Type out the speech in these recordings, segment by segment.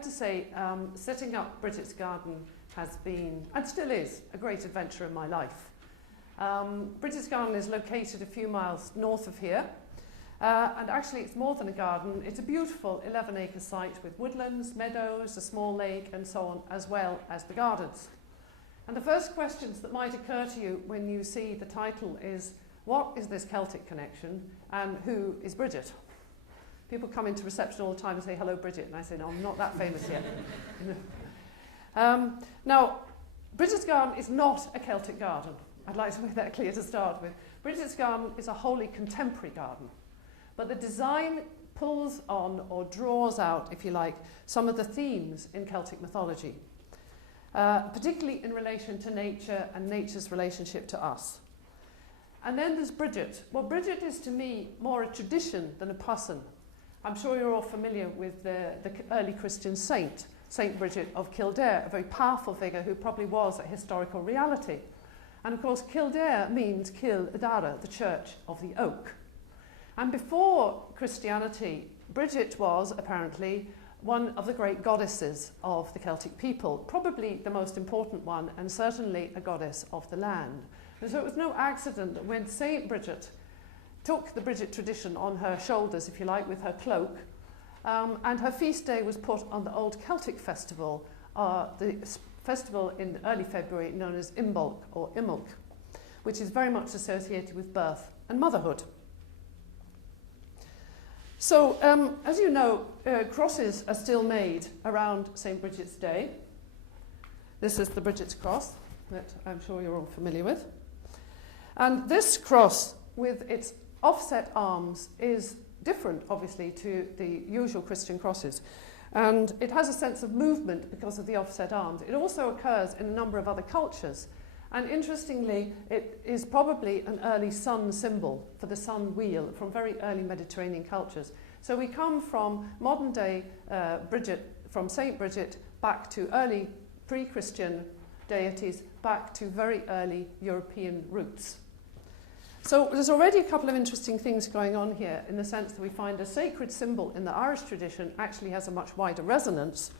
have to say, setting up Brigit's Garden has been, and still is, a great adventure in my life. Brigit's Garden is located a few miles north of here, and actually it's more than a garden. It's a beautiful 11-acre site with woodlands, meadows, a small lake and so on, as well as the gardens. And the first questions that might occur to you when you see the title is, what is this Celtic connection and who is Brigit? People come into reception all the time and say, hello Brigit, and I say, no, I'm not that famous yet. Now, Brigit's Garden is not a Celtic garden. I'd like to make that clear to start with. Brigit's Garden is a wholly contemporary garden, but the design pulls on or draws out, if you like, some of the themes in Celtic mythology, particularly in relation to nature and nature's relationship to us. And then there's Brigit. Well, Brigit is to me more a tradition than a person. I'm sure you're all familiar with the early Christian saint, Saint Brigit of Kildare, a very powerful figure who probably was a historical reality. And of course, Kildare means Kil Idara, the church of the oak. And before Christianity, Brigit was apparently one of the great goddesses of the Celtic people, probably the most important one, and certainly a goddess of the land. And so it was no accident that when Saint Brigit took the Brigit tradition on her shoulders, if you like, with her cloak, and her feast day was put on the old Celtic festival, the festival in early February known as Imbolc or Imulc, which is very much associated with birth and motherhood. So, as you know, crosses are still made around St. Brigit's Day. This is the Brigit's cross that I'm sure you're all familiar with. And this cross with its offset arms is different, obviously, to the usual Christian crosses. And it has a sense of movement because of the offset arms. It also occurs in a number of other cultures. And interestingly, it is probably an early sun symbol for the sun wheel from very early Mediterranean cultures. So we come from modern day Brigit, from Saint Brigit, back to early pre-Christian deities, back to very early European roots. So there's already a couple of interesting things going on here in the sense that we find a sacred symbol in the Irish tradition actually has a much wider resonance.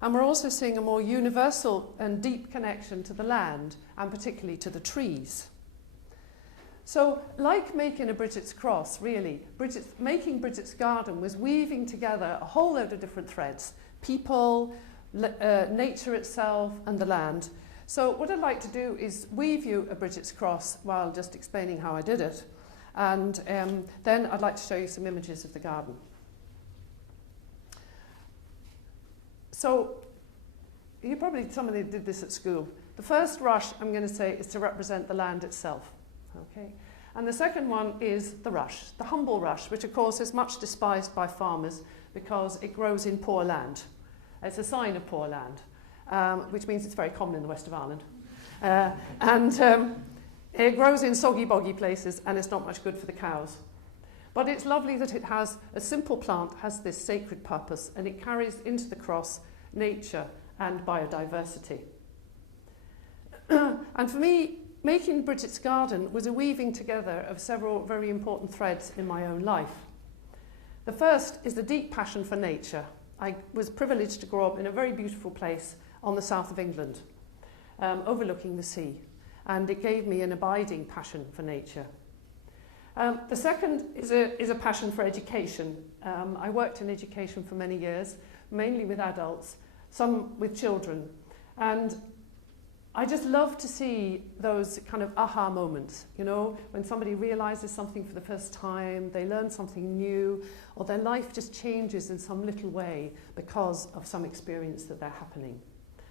And we're also seeing a more universal and deep connection to the land, and particularly to the trees. So, like making a Brigit's cross, really, making Brigit's Garden was weaving together a whole load of different threads. People, nature itself, and the land. So what I'd like to do is weave you a Brigit's cross while just explaining how I did it. And then I'd like to show you some images of the garden. So, somebody did this at school. The first rush, I'm going to say, is to represent the land itself. Okay? And the second one is the rush, the humble rush, which of course is much despised by farmers because it grows in poor land. It's a sign of poor land, which means it's very common in the west of Ireland. It grows in soggy, boggy places, and it's not much good for the cows. But it's lovely that it has, a simple plant has this sacred purpose, and it carries into the cross nature and biodiversity. And for me, making Brigit's Garden was a weaving together of several very important threads in my own life. The first is the deep passion for nature. I was privileged to grow up in a very beautiful place on the south of England, overlooking the sea, and it gave me an abiding passion for nature. The second is a passion for education. I worked in education for many years, mainly with adults, some with children, and I just love to see those kind of aha moments, you know, when somebody realizes something for the first time, they learn something new, or their life just changes in some little way because of some experience that they're happening.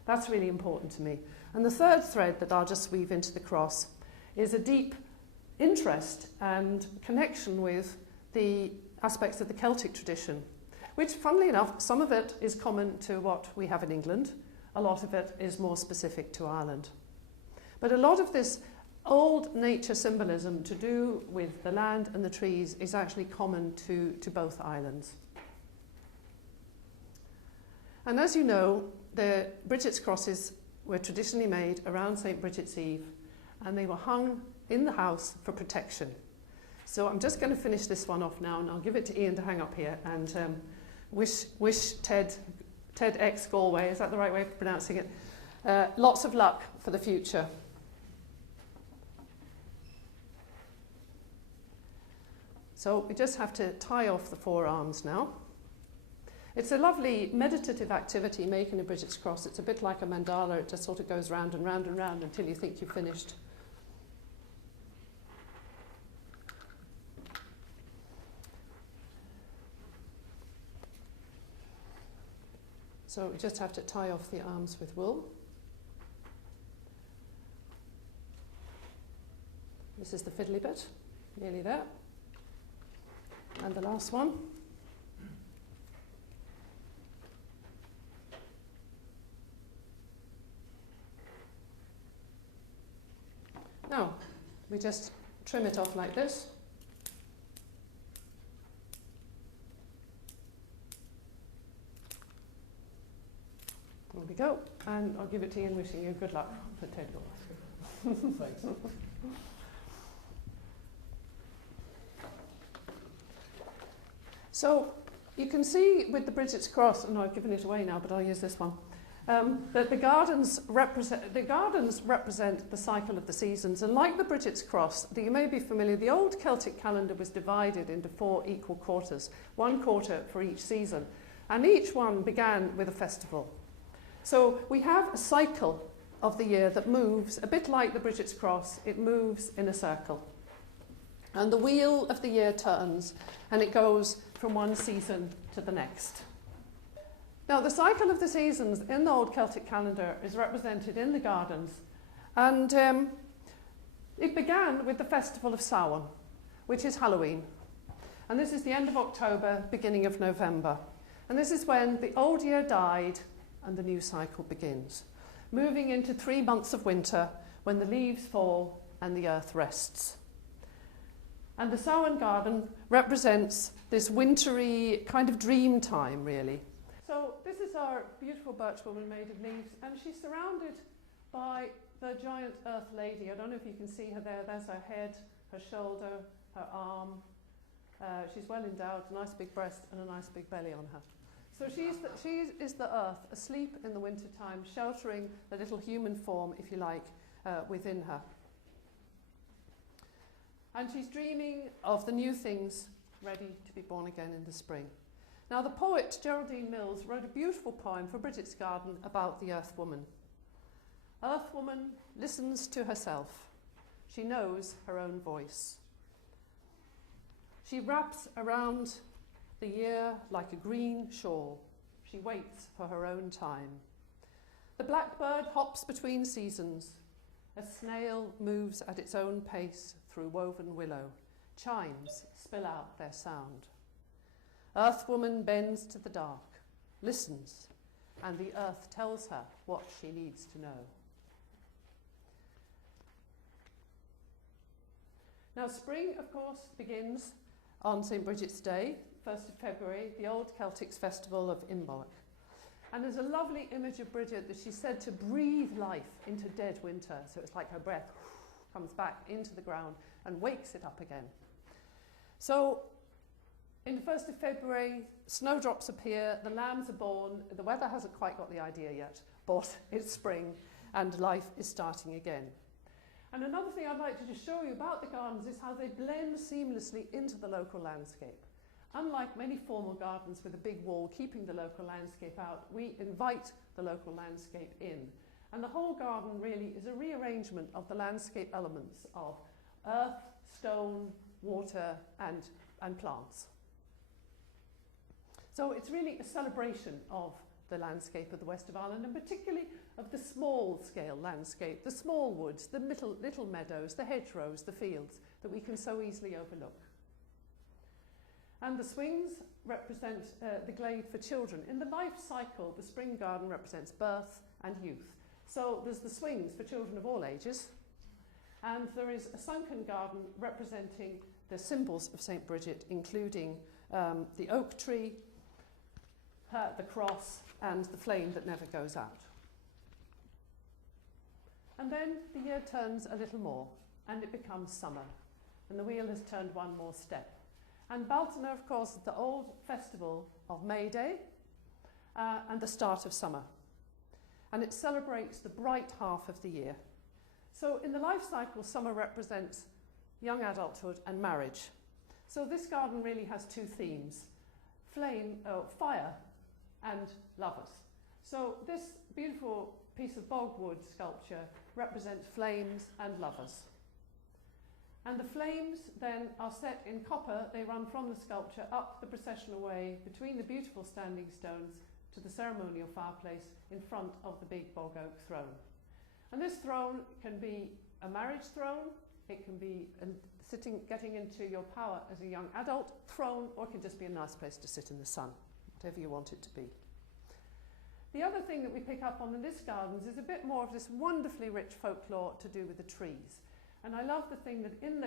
That's really important to me. And the third thread that I'll just weave into the cross is a deep interest and connection with the aspects of the Celtic tradition, which, funnily enough, some of it is common to what we have in England. A lot of it is more specific to Ireland. But a lot of this old nature symbolism to do with the land and the trees is actually common to both islands. And as you know, the Brigit's crosses were traditionally made around St. Brigit's Eve, and they were hung in the house for protection. So I'm just going to finish this one off now, and I'll give it to Ian to hang up here, and wish Ted TEDxGalway, is that the right way of pronouncing it? Lots of luck for the future. So we just have to tie off the forearms now. It's a lovely meditative activity, making a Brigit's cross. It's a bit like a mandala. It just sort of goes round and round and round until you think you've finished. So we just have to tie off the arms with wool. This is the fiddly bit, nearly there. And the last one. Now, we just trim it off like this. There we go. And I'll give it to Ian, wishing you good luck for TEDxGalway. Thanks. So you can see with the Brigit's cross, and I've given it away now, but I'll use this one, that the gardens represent the cycle of the seasons. And like the Brigit's cross, that you may be familiar, the old Celtic calendar was divided into 4 equal quarters, 1 quarter for each season. And each one began with a festival. So we have a cycle of the year that moves, a bit like the Brigit's cross, it moves in a circle. And the wheel of the year turns, and it goes from one season to the next. Now, the cycle of the seasons in the old Celtic calendar is represented in the gardens, and it began with the festival of Samhain, which is Halloween. And this is the end of October, beginning of November. And this is when the old year died and the new cycle begins, moving into 3 months of winter when the leaves fall and the earth rests. And the Samhain garden represents this wintry kind of dream time, really. So this is our beautiful birch woman made of leaves, and she's surrounded by the giant earth lady. I don't know if you can see her there. There's her head, her shoulder, her arm. She's well endowed, a nice big breast and a nice big belly on her. So she is the earth, asleep in the winter time, sheltering the little human form, if you like, within her. And she's dreaming of the new things ready to be born again in the spring. Now, the poet Geraldine Mills wrote a beautiful poem for Brigit's garden about the Earth Woman. Earth Woman listens to herself. She knows her own voice. She wraps around the year like a green shawl. She waits for her own time. The blackbird hops between seasons. A snail moves at its own pace through woven willow. Chimes spill out their sound. Earth Woman bends to the dark, listens, and the earth tells her what she needs to know. Now, spring, of course, begins on St. Brigit's Day, 1st of February, the old Celtic festival of Imbolc. And there's a lovely image of Brigit that she's said to breathe life into dead winter. So it's like her breath comes back into the ground and wakes it up again. So in the 1st of February, snowdrops appear, the lambs are born, the weather hasn't quite got the idea yet, but it's spring and life is starting again. And another thing I'd like to just show you about the gardens is how they blend seamlessly into the local landscape. Unlike many formal gardens with a big wall keeping the local landscape out, we invite the local landscape in. And the whole garden really is a rearrangement of the landscape elements of earth, stone, water and plants. So it's really a celebration of the landscape of the west of Ireland, and particularly of the small scale landscape, the small woods, the little meadows, the hedgerows, the fields that we can so easily overlook. And the swings represent the glade for children. In the life cycle, the spring garden represents birth and youth. So there's the swings for children of all ages, and there is a sunken garden representing the symbols of St. Brigit, including the oak tree, the cross, and the flame that never goes out. And then the year turns a little more, and it becomes summer, and the wheel has turned one more step. And Baltana, of course, is the old festival of May Day, and the start of summer. And it celebrates the bright half of the year. So in the life cycle, summer represents young adulthood and marriage. So this garden really has two themes, fire and lovers. So this beautiful piece of bogwood sculpture represents flames and lovers. And the flames then are set in copper. They run from the sculpture up the processional way between the beautiful standing stones to the ceremonial fireplace in front of the big bog oak throne. And this throne can be a marriage throne, it can be getting into your power as a young adult throne, or it can just be a nice place to sit in the sun, whatever you want it to be. The other thing that we pick up on in this gardens is a bit more of this wonderfully rich folklore to do with the trees. And I love the thing that in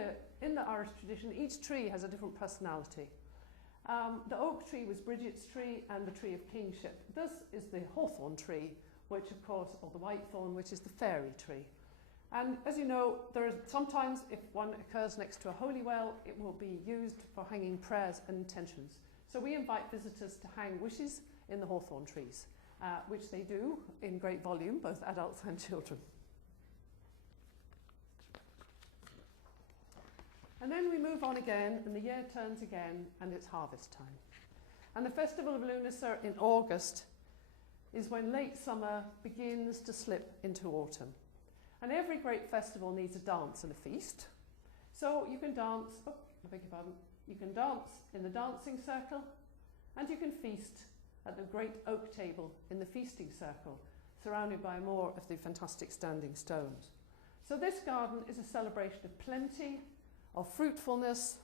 the Irish tradition, each tree has a different personality. The oak tree was Brigit's tree and the tree of kingship. This is the hawthorn tree, which of course, or the whitethorn, which is the fairy tree. And as you know, there is sometimes, if one occurs next to a holy well, it will be used for hanging prayers and intentions. So we invite visitors to hang wishes in the hawthorn trees, which they do in great volume, both adults and children. And then we move on again, and the year turns again, and it's harvest time. And the Festival of Lunasa in August is when late summer begins to slip into autumn. And every great festival needs a dance and a feast. So you can dance, you can dance in the dancing circle, and you can feast at the great oak table in the feasting circle, surrounded by more of the fantastic standing stones. So this garden is a celebration of plenty, of fruitfulness,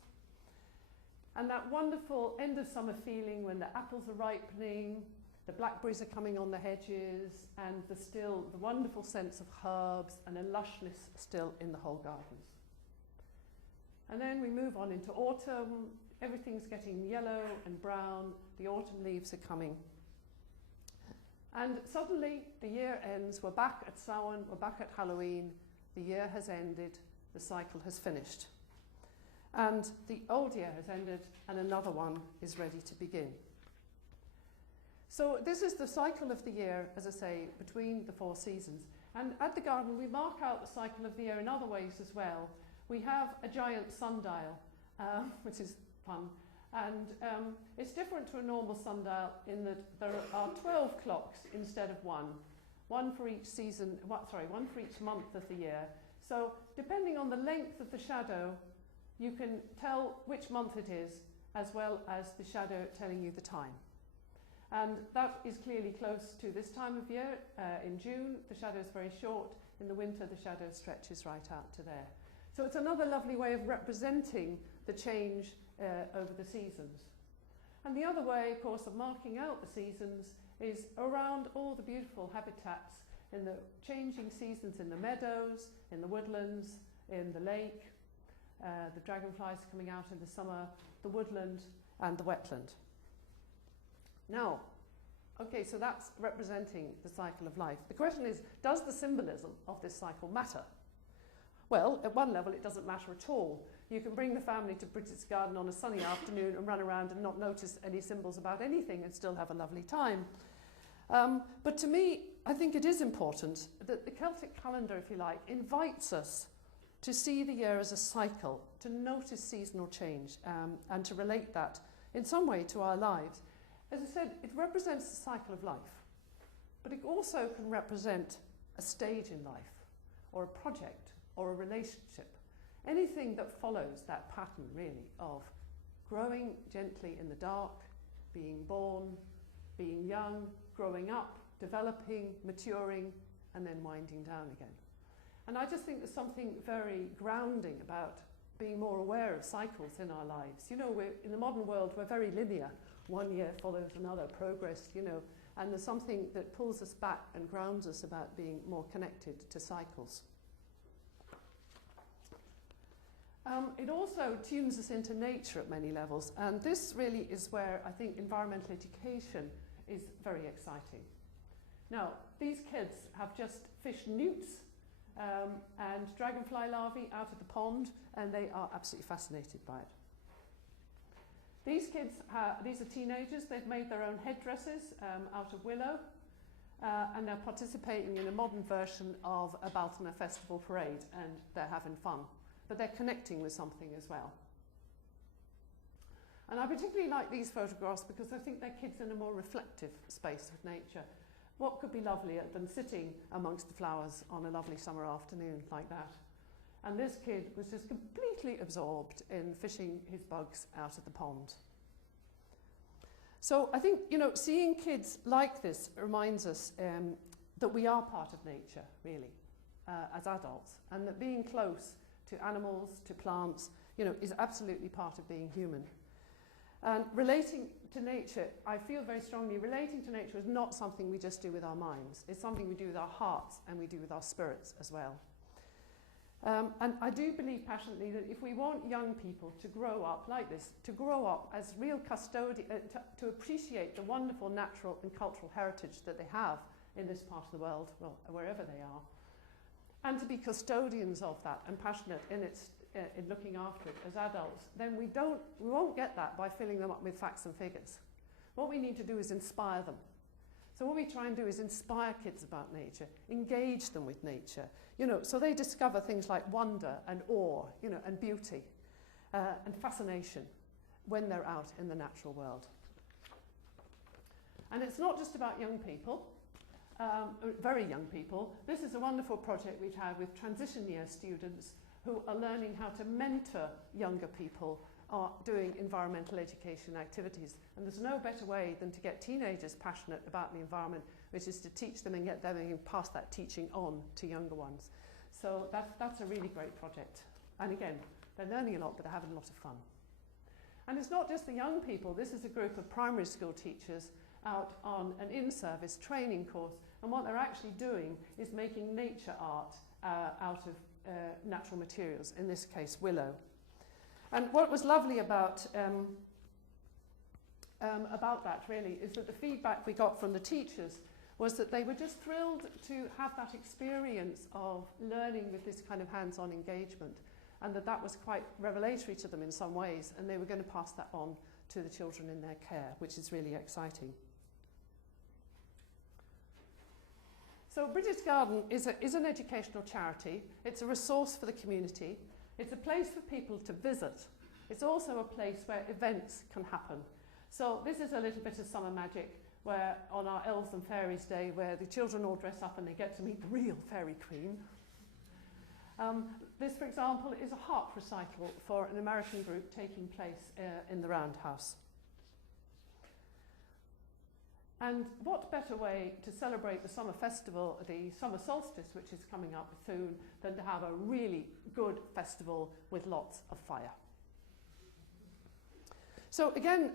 and that wonderful end of summer feeling when the apples are ripening, the blackberries are coming on the hedges, and the wonderful sense of herbs and a lushness still in the whole gardens. And then we move on into autumn. Everything's getting yellow and brown. The autumn leaves are coming. And suddenly the year ends. We're back at Samhain, we're back at Halloween. The year has ended, the cycle has finished. And the old year has ended and another one is ready to begin. So this is the cycle of the year, as I say, between the four seasons. And at the garden we mark out the cycle of the year in other ways as well. We have a giant sundial, which is fun. And it's different to a normal sundial in that there are 12 clocks instead of one. One for each one for each month of the year. So depending on the length of the shadow, you can tell which month it is, as well as the shadow telling you the time. And that is clearly close to this time of year. In June, the shadow is very short. In the winter, the shadow stretches right out to there. So it's another lovely way of representing the change over the seasons. And the other way, of course, of marking out the seasons is around all the beautiful habitats in the changing seasons in the meadows, in the woodlands, in the lake, the dragonflies coming out in the summer, the woodland and the wetland. Now, okay, so that's representing the cycle of life. The question is, does the symbolism of this cycle matter? Well, at one level, it doesn't matter at all. You can bring the family to Brigit's garden on a sunny afternoon and run around and not notice any symbols about anything and still have a lovely time. But to me, I think it is important that the Celtic calendar, if you like, invites us to see the year as a cycle, to notice seasonal change, and to relate that in some way to our lives. As I said, it represents the cycle of life, but it also can represent a stage in life, or a project, or a relationship. Anything that follows that pattern, really, of growing gently in the dark, being born, being young, growing up, developing, maturing, and then winding down again. And I just think there's something very grounding about being more aware of cycles in our lives. You know, in the modern world, we're very linear. One year follows another, progress, you know, and there's something that pulls us back and grounds us about being more connected to cycles. It also tunes us into nature at many levels, and this really is where I think environmental education is very exciting. Now, these kids have just fished newts and dragonfly larvae out of the pond, and they are absolutely fascinated by it. These kids, these are teenagers, they've made their own headdresses out of willow, and they're participating in a modern version of a Barna festival parade, and they're having fun. But they're connecting with something as well. And I particularly like these photographs because I think they're kids in a more reflective space with nature. What could be lovelier than sitting amongst the flowers on a lovely summer afternoon like that? And this kid was just completely absorbed in fishing his bugs out of the pond. So I think, you know, seeing kids like this reminds us that we are part of nature, really, as adults, and that being close to animals, to plants, you know, is absolutely part of being human. And relating to nature, I feel very strongly, relating to nature is not something we just do with our minds. It's something we do with our hearts and we do with our spirits as well. And I do believe passionately that if we want young people to grow up like this, to grow up as real custodians, to appreciate the wonderful natural and cultural heritage that they have in this part of the world, well, wherever they are, and to be custodians of that and passionate in looking after it as adults, then we won't get that by filling them up with facts and figures. What we need to do is inspire them. So what we try and do is inspire kids about nature, engage them with nature, you know, so they discover things like wonder and awe, you know, and beauty and fascination when they're out in the natural world. And it's not just about young people, very young people. This is a wonderful project we've had with transition year students who are learning how to mentor younger people doing environmental education activities. And there's no better way than to get teenagers passionate about the environment, which is to teach them and get them and pass that teaching on to younger ones. So that's a really great project. And again, they're learning a lot, but they're having a lot of fun. And it's not just the young people. This is a group of primary school teachers out on an in-service training course. And what they're actually doing is making nature art out of natural materials, in this case, willow. And what was lovely about that, really, is that the feedback we got from the teachers was that they were just thrilled to have that experience of learning with this kind of hands-on engagement, and that was quite revelatory to them in some ways, and they were going to pass that on to the children in their care, which is really exciting. So Brigit's Garden is an educational charity. It's a resource for the community. It's a place for people to visit. It's also a place where events can happen. So this is a little bit of summer magic, where on our Elves and Fairies Day, where the children all dress up and they get to meet the real fairy queen. This, for example, is a harp recital for an American group taking place in the Roundhouse. And what better way to celebrate the summer festival, the summer solstice, which is coming up soon, than to have a really good festival with lots of fire. So again,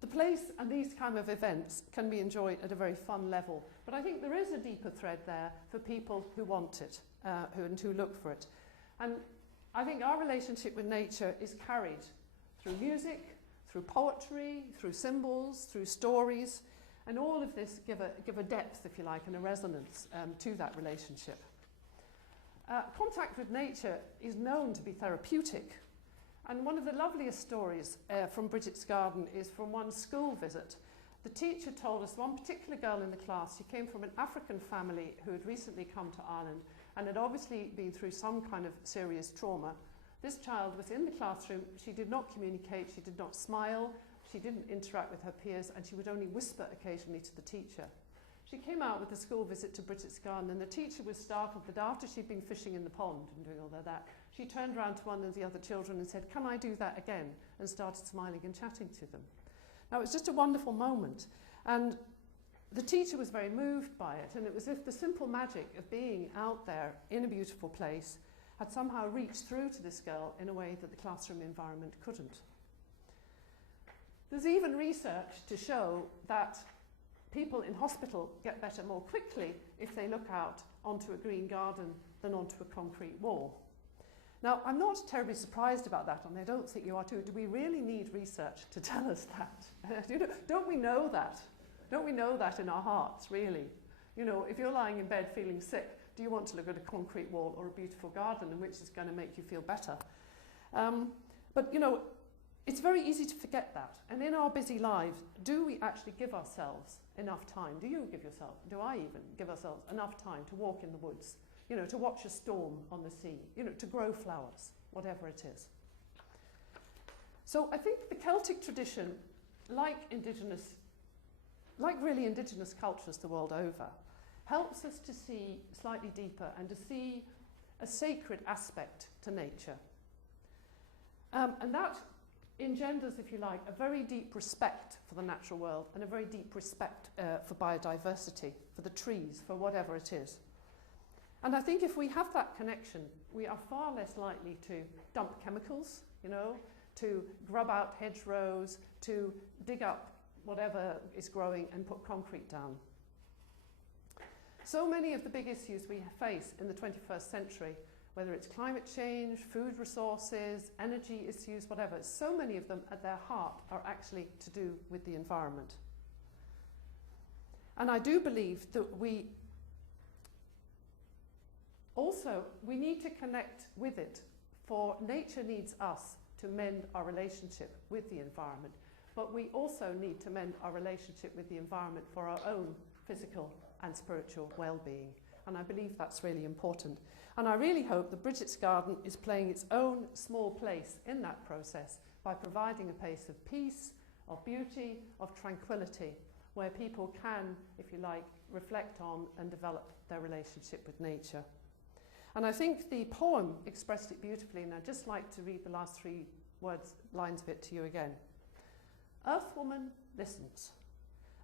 the place and these kind of events can be enjoyed at a very fun level, but I think there is a deeper thread there for people who want it, who look for it. And I think our relationship with nature is carried through music, through poetry, through symbols, through stories, and all of this give a depth, if you like, and a resonance to that relationship. Contact with nature is known to be therapeutic. And one of the loveliest stories from Brigit's Garden is from one school visit. The teacher told us one particular girl in the class, she came from an African family who had recently come to Ireland and had obviously been through some kind of serious trauma. This child was in the classroom, she did not communicate, she did not smile, she didn't interact with her peers, and she would only whisper occasionally to the teacher. She came out with a school visit to Brigit's Garden, and the teacher was startled that after she'd been fishing in the pond and doing all of that, she turned around to one of the other children and said, "Can I do that again?" and started smiling and chatting to them. Now, it was just a wonderful moment, and the teacher was very moved by it, and it was as if the simple magic of being out there in a beautiful place had somehow reached through to this girl in a way that the classroom environment couldn't. There's even research to show that people in hospital get better more quickly if they look out onto a green garden than onto a concrete wall. Now, I'm not terribly surprised about that, and I don't think you are too. Do we really need research to tell us that? Don't we know that? Don't we know that in our hearts, really? You know, if you're lying in bed feeling sick, do you want to look at a concrete wall or a beautiful garden, and which is going to make you feel better? But, you know, it's very easy to forget that. And in our busy lives, do we actually give ourselves enough time? Do you give yourself, do I even give ourselves enough time to walk in the woods, you know, to watch a storm on the sea, you know, to grow flowers, whatever it is? So I think the Celtic tradition, like really indigenous cultures the world over, helps us to see slightly deeper and to see a sacred aspect to nature. And that engenders, if you like, a very deep respect for the natural world and a very deep respect for biodiversity, for the trees, for whatever it is. And I think if we have that connection, we are far less likely to dump chemicals, you know, to grub out hedgerows, to dig up whatever is growing and put concrete down. So many of the big issues we face in the 21st century, whether it's climate change, food resources, energy issues, whatever, so many of them at their heart are actually to do with the environment. And I do believe that we need to connect with it, for nature needs us to mend our relationship with the environment, but we also need to mend our relationship with the environment for our own physical and spiritual well-being. And I believe that's really important. And I really hope that Brigit's Garden is playing its own small place in that process by providing a place of peace, of beauty, of tranquility, where people can, if you like, reflect on and develop their relationship with nature. And I think the poem expressed it beautifully, and I'd just like to read the last 3 lines of it to you again. Earthwoman listens,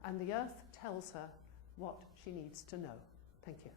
and the earth tells her what she needs to know. Thank you.